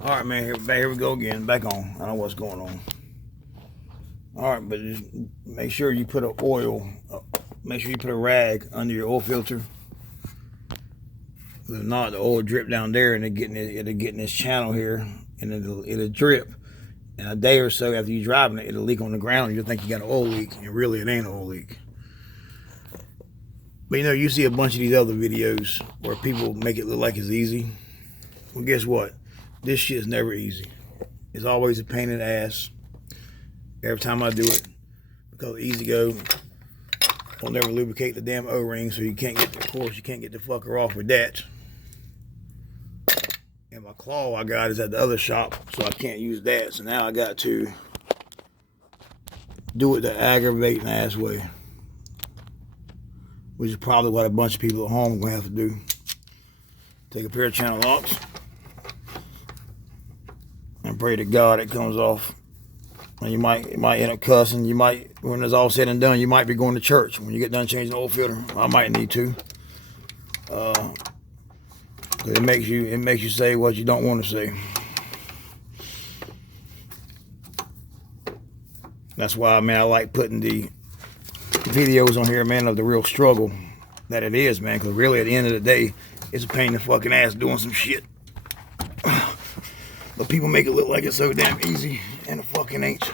All right, man. Here we go again. Back on. I don't know what's going on. All right, but just make sure you put make sure you put a rag under your oil filter. If not, the oil drip down there, and it'll get in this channel here, and it'll drip. And a day or so after you driving it, it'll leak on the ground. You'll think you got an oil leak, and really it ain't an oil leak. But you see a bunch of these other videos where people make it look like it's easy. Well, guess what? This shit's never easy. It's always a pain in the ass every time I do it, because Ezgo will never lubricate the damn O-ring, so you can't get the fucker off with that. And my claw I got is at the other shop, so I can't use that. So now I got to do it the aggravating ass way, which is probably what a bunch of people at home are gonna have to do. Take a pair of channel locks and pray to God it comes off. And you might end up cussing. You might, when it's all said and done, you might be going to church when you get done changing the oil filter. I might need to. It makes you say what you don't want to say. That's why, man, I like putting the videos on here, man, of the real struggle that it is, man. Because really, at the end of the day, it's a pain in the fucking ass doing some shit. But people make it look like it's so damn easy, and it fucking ain't.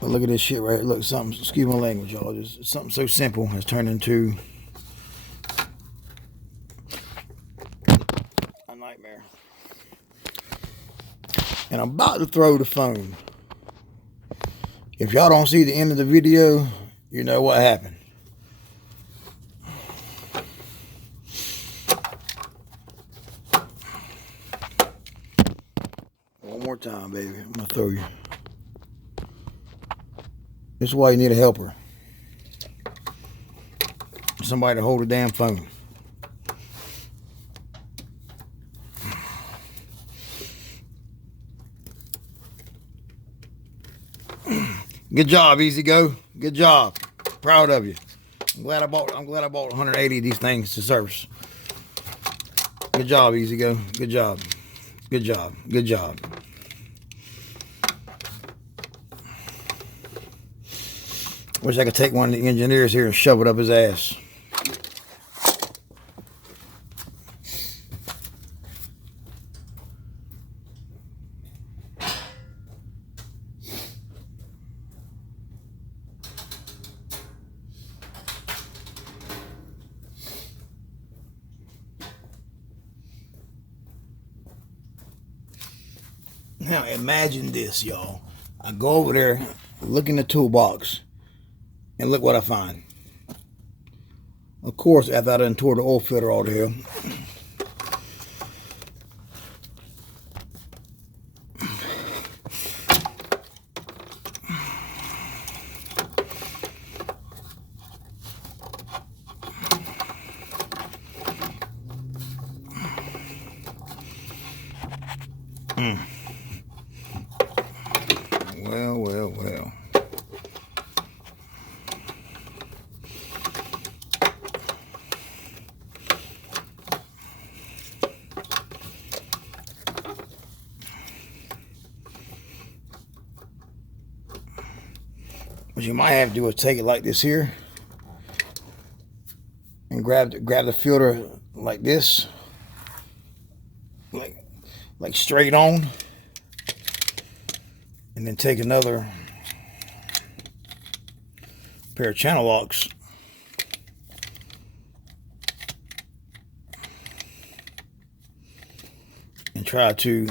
But look at this shit right here. Look, something, excuse my language, y'all. Just something so simple has turned into a nightmare. And I'm about to throw the phone. If y'all don't see the end of the video, you know what happened. One more time, baby. I'm gonna throw you. This is why you need a helper. Somebody to hold the damn phone. Good job, Ezgo. Good job. Proud of you. I'm glad I bought 180 of these things to service. Good job, Ezgo. Good job. Good job. Good job. Wish I could take one of the engineers here and shove it up his ass. Now imagine this, y'all. I go over there, look in the toolbox, and look what I find. Of course, after I done tore the oil filter out of here, well. What you might have to do is take it like this here and grab the filter like this, like straight on, and then take another pair of channel locks and try to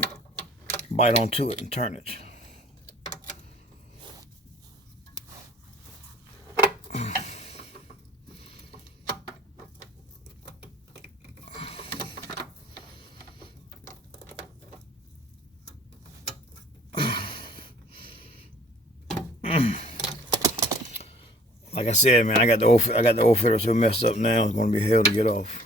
bite onto it and turn it. Like I said, man, I got the oil filter so messed up now. It's going to be hell to get off.